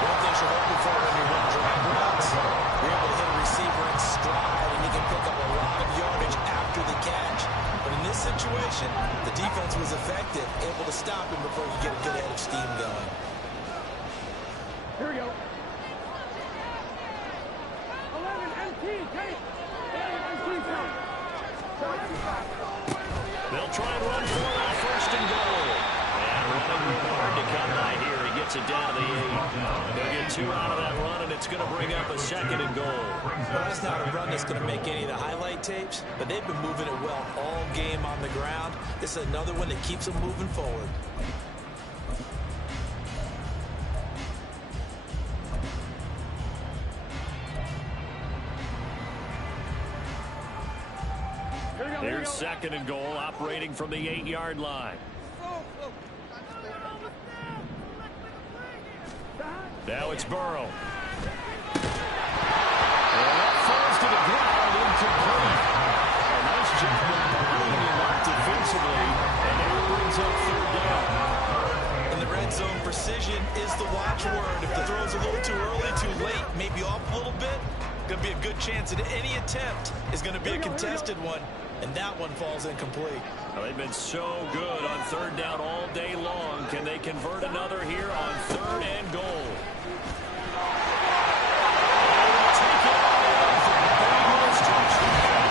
One thing you're hoping for when you run drag routes, you're able to hit a receiver in stride, and you can pick up a lot of yardage after the catch. But in this situation, the defense was effective, able to stop him before you get a good head of steam going. Here we go. 11 MT, take. 11 MT, take. They'll try and run for that 1st and goal. And running hard to come by here. He gets it down to the 8. They'll get 2 out of that run, and it's going to bring up a 2nd and goal. Well, that's not a run that's going to make any of the highlight tapes, but they've been moving it well all game on the ground. This is another one that keeps them moving forward. Here's 2nd and goal, operating from the 8-yard line. Now it's Burrow. And that falls to the ground, incomplete. A nice job of binding him up defensively, and that brings up 3rd down. In the red zone, precision is the watchword. If the throw's a little too early, too late, maybe off a little bit, going to be a good chance that any attempt is going to be a contested one, and that one falls incomplete. Well, they've been so good on 3rd down all day long. Can they convert another here on 3rd and goal? Take it off. Bengals touchdown.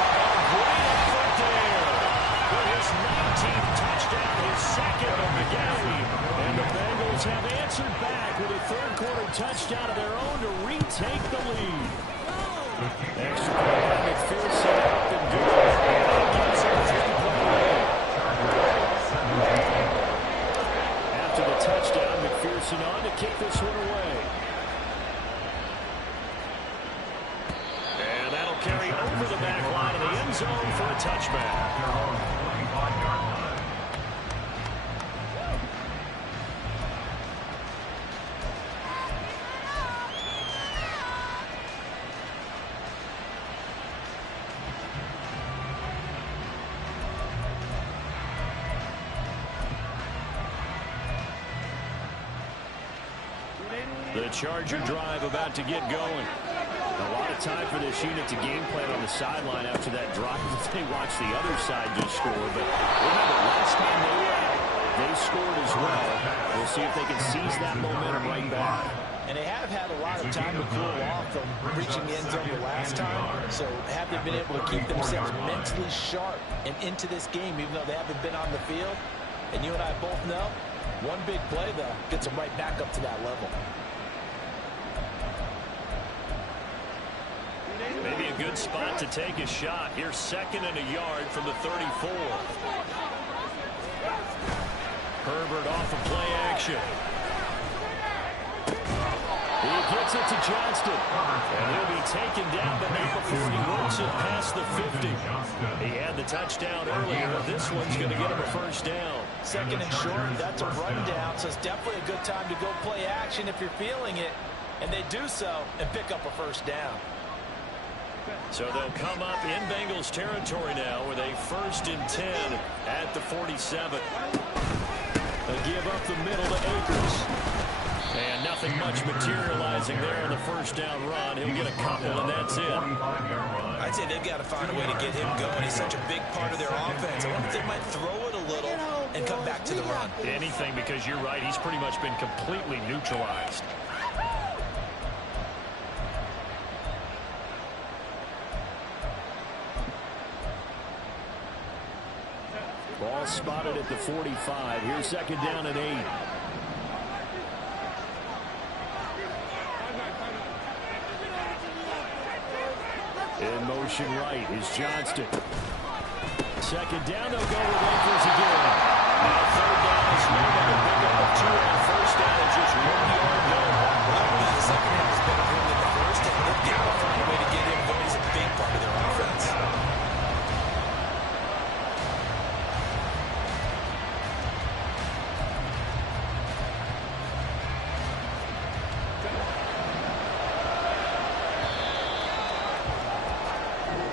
A great effort there. For his 19th touchdown, his 2nd of the game. And the Bengals have answered back with a 3rd quarter touchdown of their own to retake the lead. Extra point by McPherson up and good. Gives him a 3-point lead. After the touchdown, McPherson on to kick this one away. And that'll carry over the back line of the end zone for a touchback. Their own 45-yard line. The Charger drive about to get going. A lot of time for this unit to game plan on the sideline after that drive. They watched the other side just score. But remember, last time they as well. We'll see if they can seize that momentum right back. And they have had a lot of time to cool off from reaching the end zone the last time. So have they been able to keep themselves mentally sharp and into this game, even though they haven't been on the field? And you and I both know, one big play, though, gets them right back up to that level. Maybe a good spot to take a shot. Here's 2nd and a yard from the 34. Herbert off of play action. He gets it to Johnston. And he'll be taken down, but not before he works it past the 50. He had the touchdown earlier. This one's going to get him a first down. 2nd and short, that's a rundown, so it's definitely a good time to go play action if you're feeling it. And they do so and pick up a first down. So they'll come up in Bengals territory now with a 1st and 10 at the 47. They give up the middle to Akers. And nothing much materializing there on the first down run. He'll get a couple, and that's it. I'd say they've got to find a way to get him going. He's such a big part of their offense. I wonder if they might throw it a little and come back to the run. Anything, because you're right. He's pretty much been completely neutralized. Ball spotted at the 45. Here's 2nd down and 8. In motion right is Johnston. 2nd down, they'll go with Akers again. Now 3rd down is Newman to pick up a 2 on 1st down and just 1 yard there. The second half is better for him than the first, and they've got to find a way to get him going. He's a big part of their offense.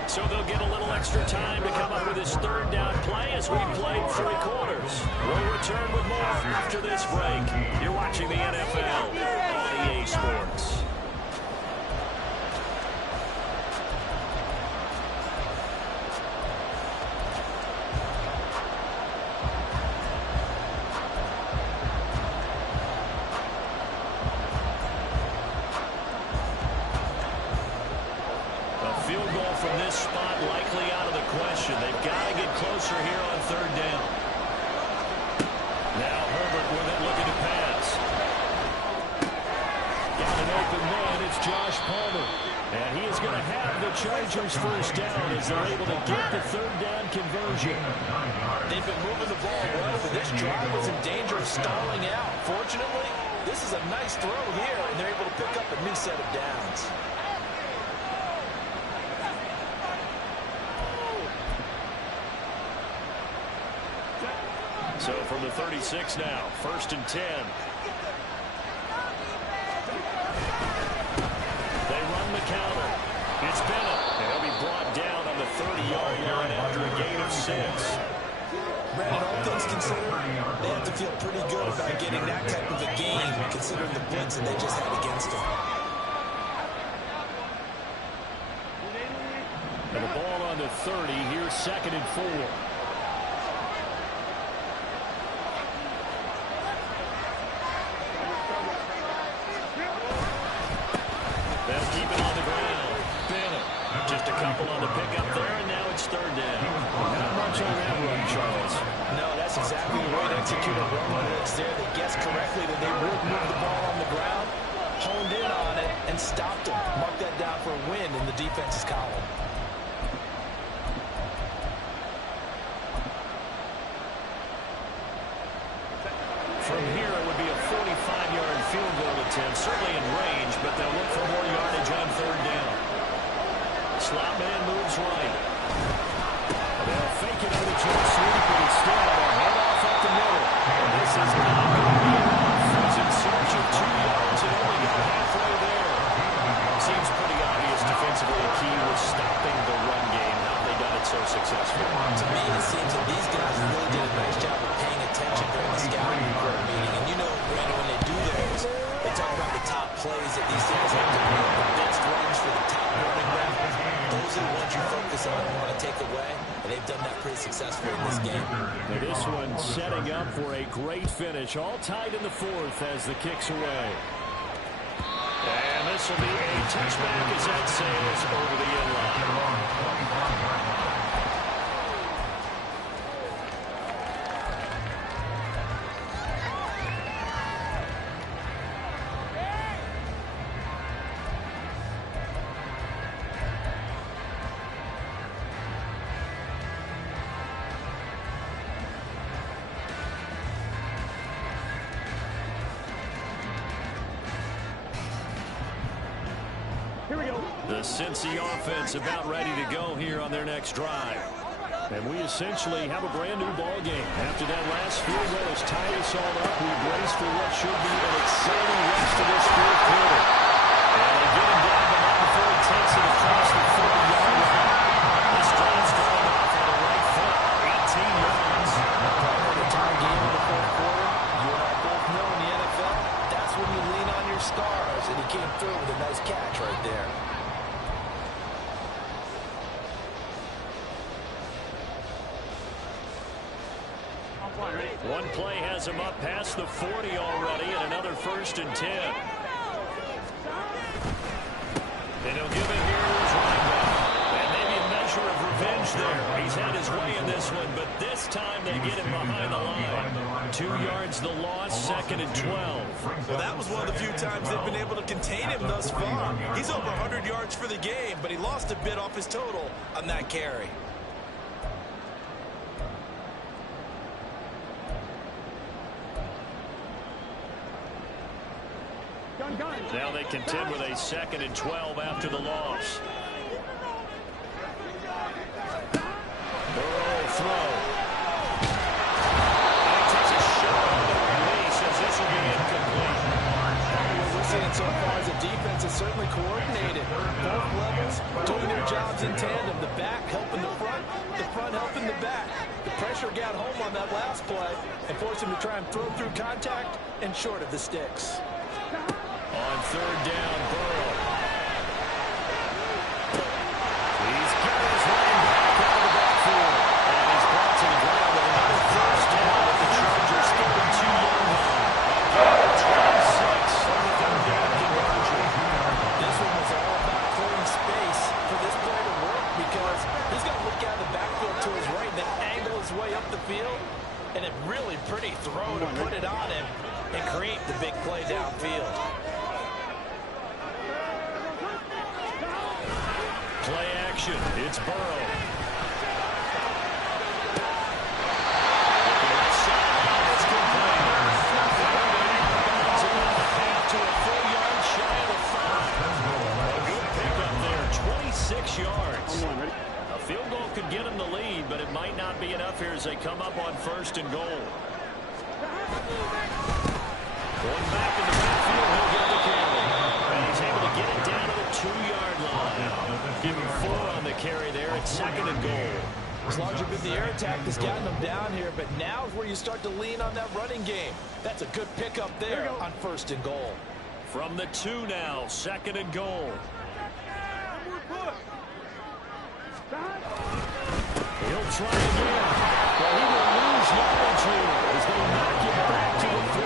So they'll get a little extra time to come up with his 3rd down play as we played 3 quarters. We'll return with more after this break. You're watching the NFL on EA Sports. Field goal from this spot likely out of the question. They've got to get closer here on 3rd down. Now Herbert with it, looking to pass. Got an open man. It's Josh Palmer. And he is going to have the Chargers first down as they're able to get the 3rd down conversion. They've been moving the ball well, but this drive was in danger of stalling out. Fortunately, this is a nice throw here, and they're able to pick up a new set of downs. So from the 36 now, 1st and 10. They run the counter. It's Bennett. And he'll be brought down on the 30-yard line after a gain of 6. Brandon, all things considered, they have to feel pretty good about getting that type of a game, considering the blitz that they just had against them. And the ball on the 30. Here's 2nd and 4. They'll keep it on the ground. Bennett. Just a couple on the pickup there, and now it's 3rd down. Not much on that run, Charles. No, that's exactly the way to execute a run blitz there. They guessed correctly that they would move the ball on the ground, honed in on it, and stopped them. Mark that down for a win in the defense's column. From here, it would be a 45-yard field goal attempt, certainly in range, but they'll look for more yardage on 3rd down. Slot man moves right. They'll fake it on the jet sweep, but instead they'll head off up the middle. And this is not going to be enough. He's in search of 2 yards and only got halfway there. Seems pretty obvious defensively a key was stopping the run game. How have they done it so successfully? To me, it seems that these guys really did a nice job of paying attention during the scouting report meeting. And you know, Brandon, when they do those, they talk about the top plays that these guys have to make, the best runs for the top running back. Those are the ones you focus on and want to take away, and they've done that pretty successfully in this game. this one setting up for a great finish. All tied in the fourth as the kick's away. And this will be a touchback as that sails over the end line. The Cincy offense about ready to go here on their next drive. And we essentially have a brand new ball game. After that last field goal has tied us all up, we brace for what should be an exciting rest of this fourth quarter. And they get him down the line before he takes it across the 40-yard line. This drive's going off on the right foot. 18 yards. The tie game in the fourth quarter, you and I both know in the NFL, that's when you lean on your stars. And he came through with a nice catch right there. One play has him up past the 40 already, and another 1st and 10. And he'll give it here to his running back. And maybe a measure of revenge there. He's had his way in this one, but this time they get him behind the line. 2 yards the loss, 2nd and 12. Well, that was one of the few times they've been able to contain him thus far. He's over 100 yards for the game, but he lost a bit off his total on that carry. Now they contend with a 2nd and 12 after the loss. Burrow throw. And he takes a shot on the release as this will be incomplete. What we're seeing so far as a defense is certainly coordinated. Both levels doing their jobs in tandem. The back helping the front helping the back. The pressure got home on that last play and forced him to try and throw through contact and short of the sticks. On 3rd down, Burrow. He's got his running back out of the backfield. And he's brought to the ground with another 1st down with the Chargers scoring 2 young men. Again, 26 on the 3rd down conversion. This one was all about clearing space for this play to work because he's got to look out of the backfield to his right and then angle his way up the field. And a really pretty throw to put it on him and create the big play downfield. Play action. It's Burrow. It's complete. Bounds around the half to a 4 yard shy of the 5. A good pickup there. 26 yards. A field goal could get him the lead, but it might not be enough here as they come up on 1st and goal. Going back in the backfield, he'll get the carry. And he's able to get it down to the 2-yard line. Give him 4 on the carry there at 2nd and goal. As long as you've been the air attack that's gotten them down here, but now is where you start to lean on that running game. That's a good pickup there on 1st and goal. From the 2 now, 2nd and goal. He'll try again. Well, he will lose yardage here as they knock it back to the 3.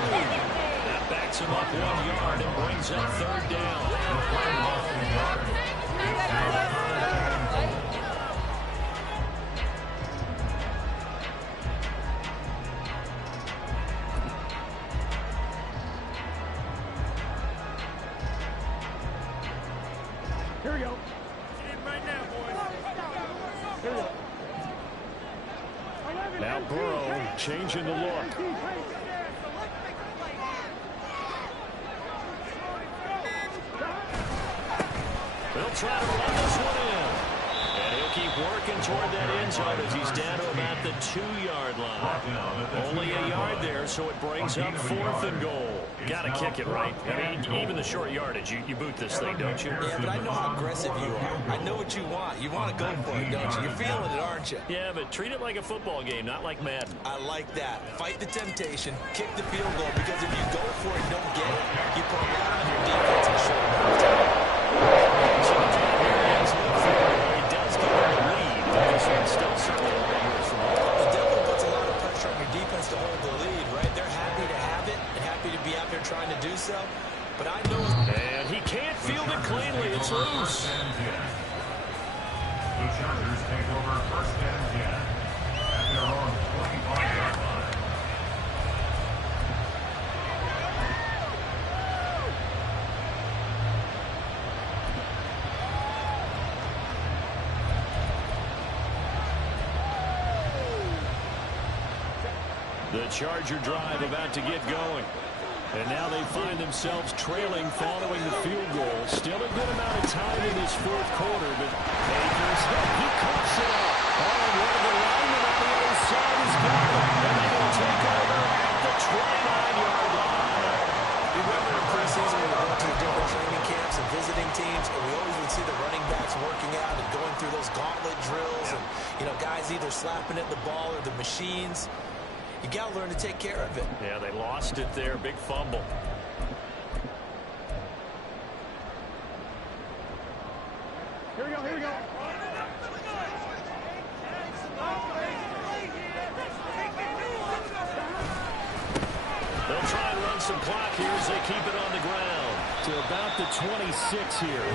That backs him up 1 yard and brings up 3rd down. Here we go. Right now, boys. Here we go. Now Burrow changing the look. They'll try to run this one in. And he'll keep working toward that end zone as he's down to about the 2-yard line. Only a yard there, so it brings up 4th and goal. Got to kick it, right? I mean, even the short yardage, you boot this thing, don't you? Yeah, but I know how aggressive you are. I know what you want. You want to go for it, don't you? You're feeling it, aren't you? Yeah, but treat it like a football game, not like Madden. I like that. Fight the temptation. Kick the field goal, because if you go for it and don't get it, you put a lot on your defense in short amount of time. So the draw here is it does give him the lead, but this one's still certainly a long way from home. It definitely puts a lot of pressure on your trying to do so. But I know... And he can't field it cleanly. It's loose. The Chargers take over first and 10 at their own 25-yard line. The Charger drive about to get going. And now they find themselves trailing following the field goal. Still a good amount of time in this fourth quarter, but Baker's hit. He coughs it up. Oh, and one of the linemen on the other side is gone. And they're going to take over at the 29-yard line. Remember in preseason we were going to the different training camps and visiting teams, and we always would see the running backs working out and going through those gauntlet drills, and guys either slapping at the ball or the machines. You got to learn to take care of it. Yeah, they lost it there. Big fumble. Here we go, here we go. They'll try and run some clock here as they keep it on the ground. To about the 26 here.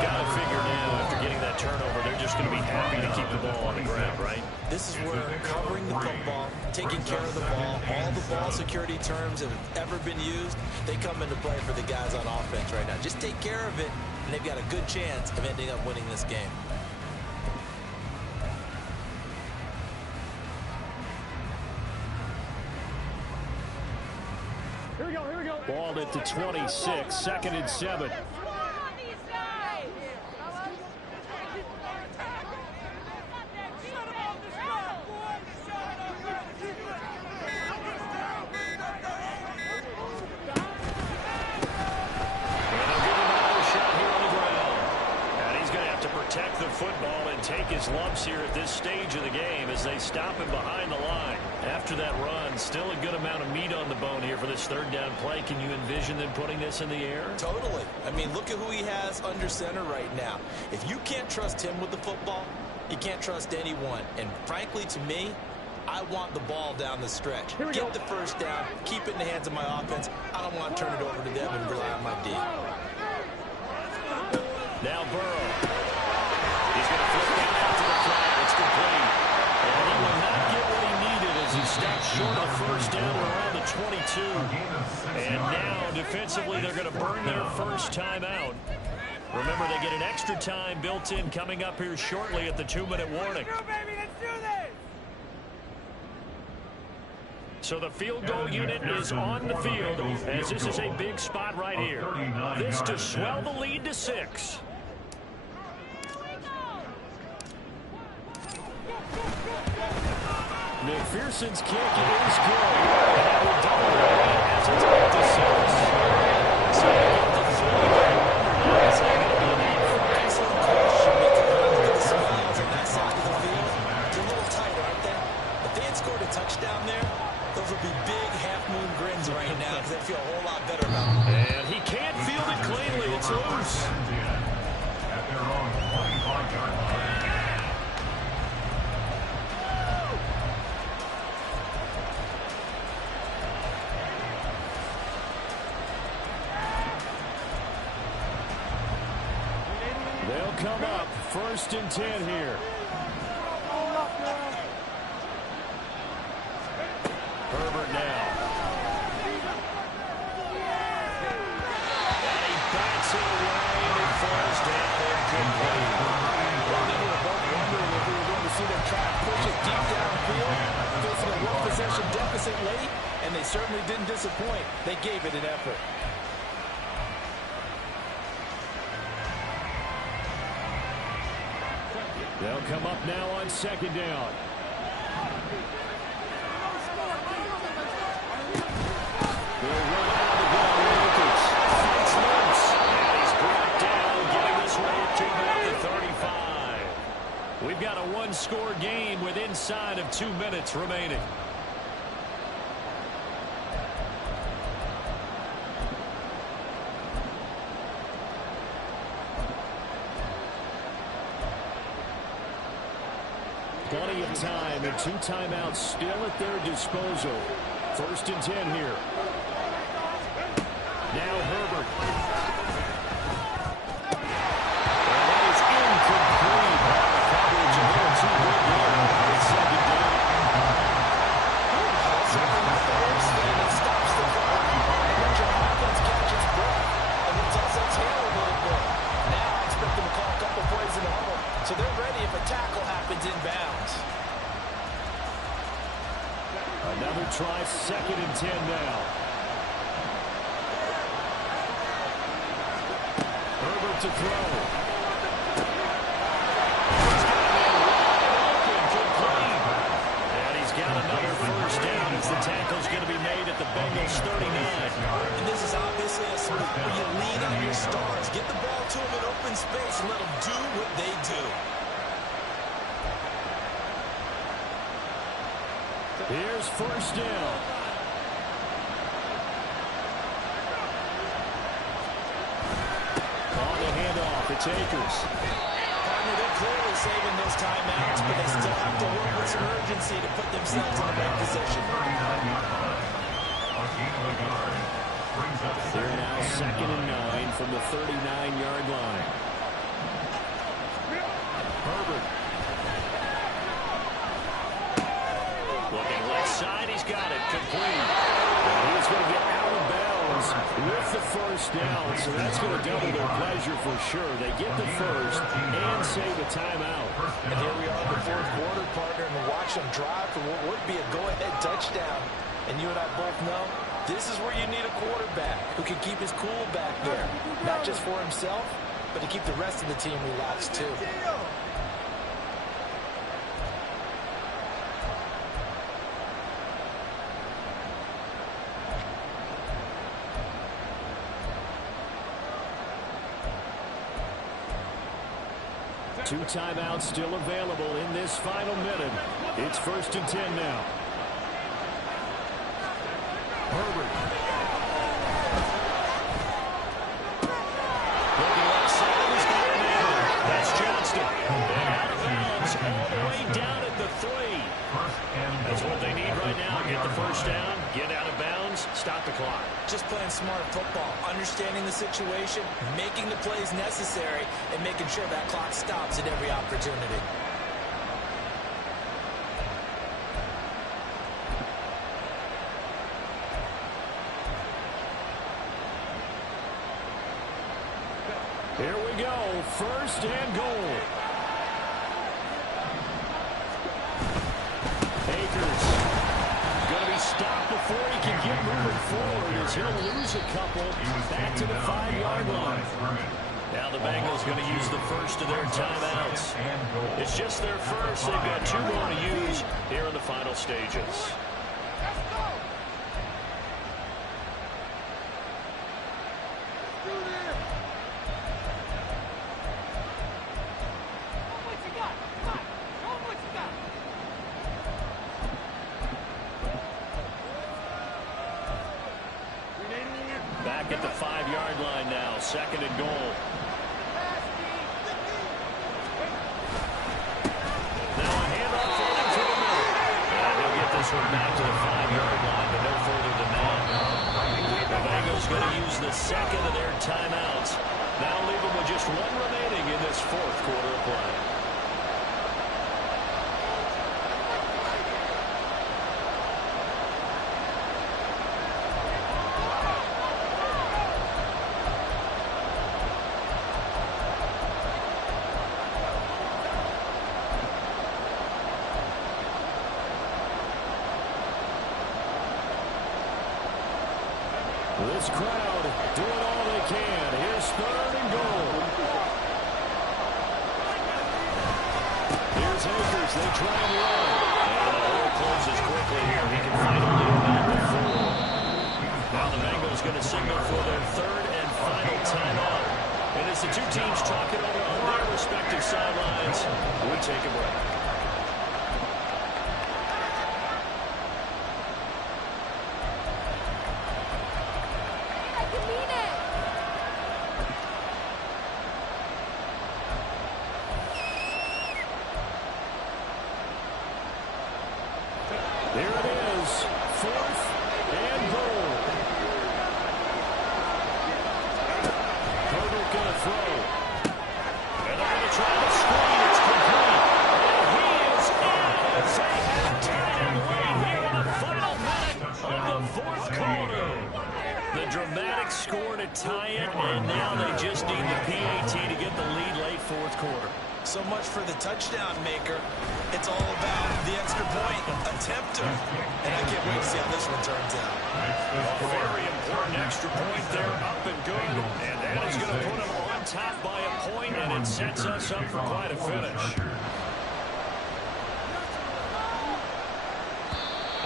Got to figure now after getting that turnover, they're just going to be happy to keep the ball on the ground, right? This is where covering the football, taking care of the ball, all the ball security terms that have ever been used, they come into play for the guys on offense right now. Just take care of it, and they've got a good chance of ending up winning this game. Here we go, here we go. Ball at the 26, 2nd and 7. Protect the football and take his lumps here at this stage of the game as they stop him behind the line. After that run, still a good amount of meat on the bone here for this third down play. Can you envision them putting this in the air? Totally. I mean, look at who he has under center right now. If you can't trust him with the football, you can't trust anyone. And frankly, to me, I want the ball down the stretch. Get the first down, keep it in the hands of my offense. I don't want to turn it over to them and rely on my D. Now Burrow. He's going to flip that out to the flat. It's complete. And he will not get what he needed as he stops short of first down around the 22. And now, defensively, they're going to burn their first time out. Remember, they get an extra time built in coming up here shortly at the 2-minute warning. So the field goal unit is on the field as this is a big spot right here. This to swell the lead to 6. McPherson's kick is good. And that will double the lead as it's up to 6. So they get the full number. Is that going to be enough? Excellent question, because look at the smiles on that side of the field. They're a little tight, aren't they? If they had scored a touchdown there, those would be big half-moon grins right now because they feel a whole lot better about it. And he can't field it cleanly. It's loose. At their own 25-yard line. They'll come up 1st and 10 here. Herbert now. And he bats it away and it falls down incomplete. Wondering if we were going to see them try to push it deep downfield, facing a one-possession deficit late, and they certainly didn't disappoint. They gave it an effort. They'll come up now on 2nd down. They'll run out of the gun. Wilkins fights loose. And he's brought down, getting this one to about the 35. We've got a one-score game with inside of 2 minutes remaining. Plenty of time and 2 timeouts still at their disposal. 1st and 10 here. Now Herbert. Well, that is incomplete. The coverage a little too good there. It's second down. Standing stops the clock. And then your offense catches breath. And let's also tail a little bit. Now I expect them to call a couple plays in the huddle. So they're ready if a tackle happens inbounds. Another try, 2nd and 10 now. Herbert to throw. He's got a man wide open, complete. And he's got another first down as the tackle's going to be made at the Bengals 39. And this is obviously a sport where you lean on your stars. Get the ball to them in open space and let them do what they do. Here's first down. On the handoff, it's Akers. Partner, they're clearly saving those timeouts, but they still have to work with some urgency to put themselves in the right position. They're now 2nd and 9 from the 39-yard line. Herbert. Looking left side, he's got it, complete. And he's going to get out of bounds with the first down, so that's going to double their pleasure for sure. They get the first and save a timeout. And here we are in the fourth quarter, partner, and watch them drive for what would be a go-ahead touchdown. And you and I both know this is where you need a quarterback who can keep his cool back there, not just for himself, but to keep the rest of the team relaxed too. Two timeouts still available in this final minute. It's 1st and 10 now. Herbert. Looking left side, he's got a man. That's Johnston. And out of bounds, all the way down at the 3. That's what they need right now. Get the first down, get out of bounds, stop the clock. Just playing smart football, understanding the situation, making the plays necessary, and making sure that clock stops at every opportunity. Here we go, 1st and goal. Akers going to be stopped before he can get moving forward as he'll lose a couple back to the 5-yard line. Now the Bengals going to use the first of their timeouts. It's just their first. They've got 2 more to use here in the final stages. Back at the 5-yard line now, 2nd and goal. Now a handoff running for the middle. And he'll get this one back to the 5-yard line, but no further than that. The Bengals going to use the 2nd of their timeouts. That'll leave them with just 1 remaining in this 4th quarter of play. This crowd doing all they can. Here's 3rd and goal. Here's Akers. They try and run. And the hole closes quickly here. He can finally about the 4. Now the Bengals going to signal for their 3rd and final timeout. And as the 2 teams talk it over on their respective sidelines, we take a break. There it is, 4th and goal. The dramatic score to tie it, and now they just need the PAT to get the lead late fourth quarter. So much for the touchdown maker. It's all about the extra point attempter. And I can't wait to see how this one turns out. A very important extra point there, up and good. And that is going to put them on top by a point, and it sets us up for quite a finish.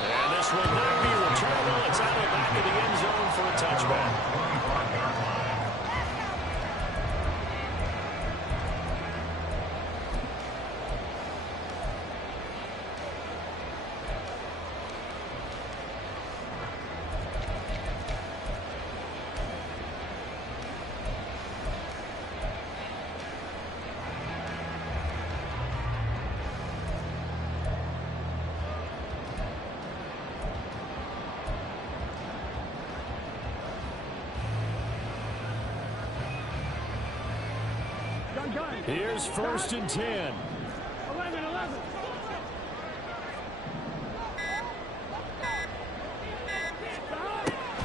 And this will not be returnable. It's out of the back of the end zone for a touchback. Here's 1st and 10. 11.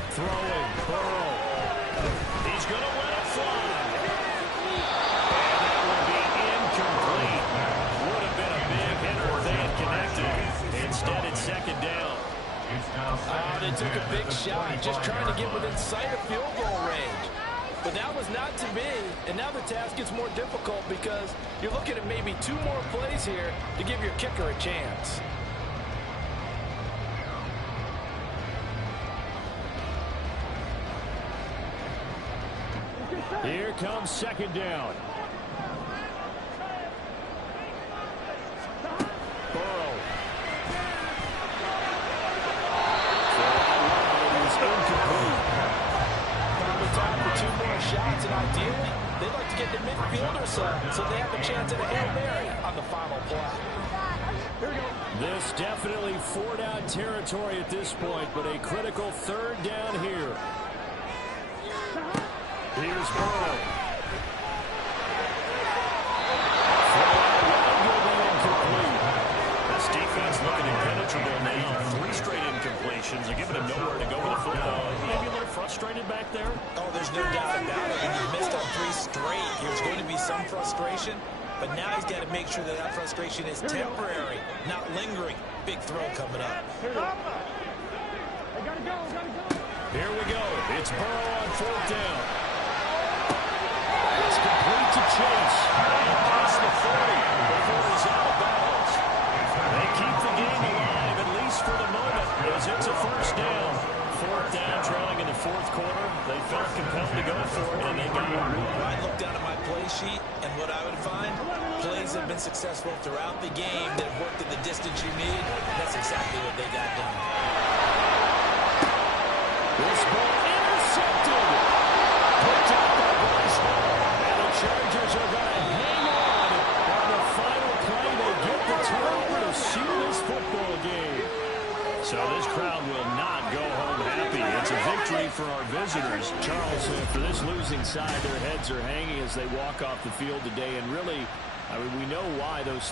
Throwing, Burrow. He's going to let it fly. And that will be incomplete. Would have been a big hitter if they had connected. Instead, it's 2nd down. They took a big shot, just trying to get within sight of field goal range. But that was not to be, and now the task gets more difficult because you're looking at maybe 2 more plays here to give your kicker a chance. Here comes 2nd down. Burrow. Is incomplete. Probably time for 2 more shots, and ideally, they'd like to get the midfield or so they have a chance at a Hail Mary on the final play. Here we go. This definitely 4-down territory at this point, but a critical 3rd down here. Here's Burrow. This defense looking impenetrable now. 3 straight incompletions. They're giving him nowhere to go with the football. Maybe a little frustrated back there. Oh, there's no doubt about it. When you've missed on 3 straight, there's going to be some frustration. But now he's got to make sure that that frustration is temporary, not lingering. Big throw coming up. Here we go. It's Burrow on 4th down. It's complete to Chase. And past the 40 before he's out of bounds. They keep the game alive, at least for the moment, as it's a 1st down. 4th down, trailing in the 4th quarter. They felt compelled to go for it, and they got it. I look down at my play sheet, and what I would find, plays have been successful throughout the game that have worked at the distance you need. That's exactly what they got done. This ball intercepted. Picked up by Bryce Hall. And the Chargers are going to hang on the final play. They get the turnover to seal this football game. So this crowd will not go home happy. It's a victory for our visitors. Charles, for this losing side, their heads are hanging as they walk off the field today. And really, I mean, we know why those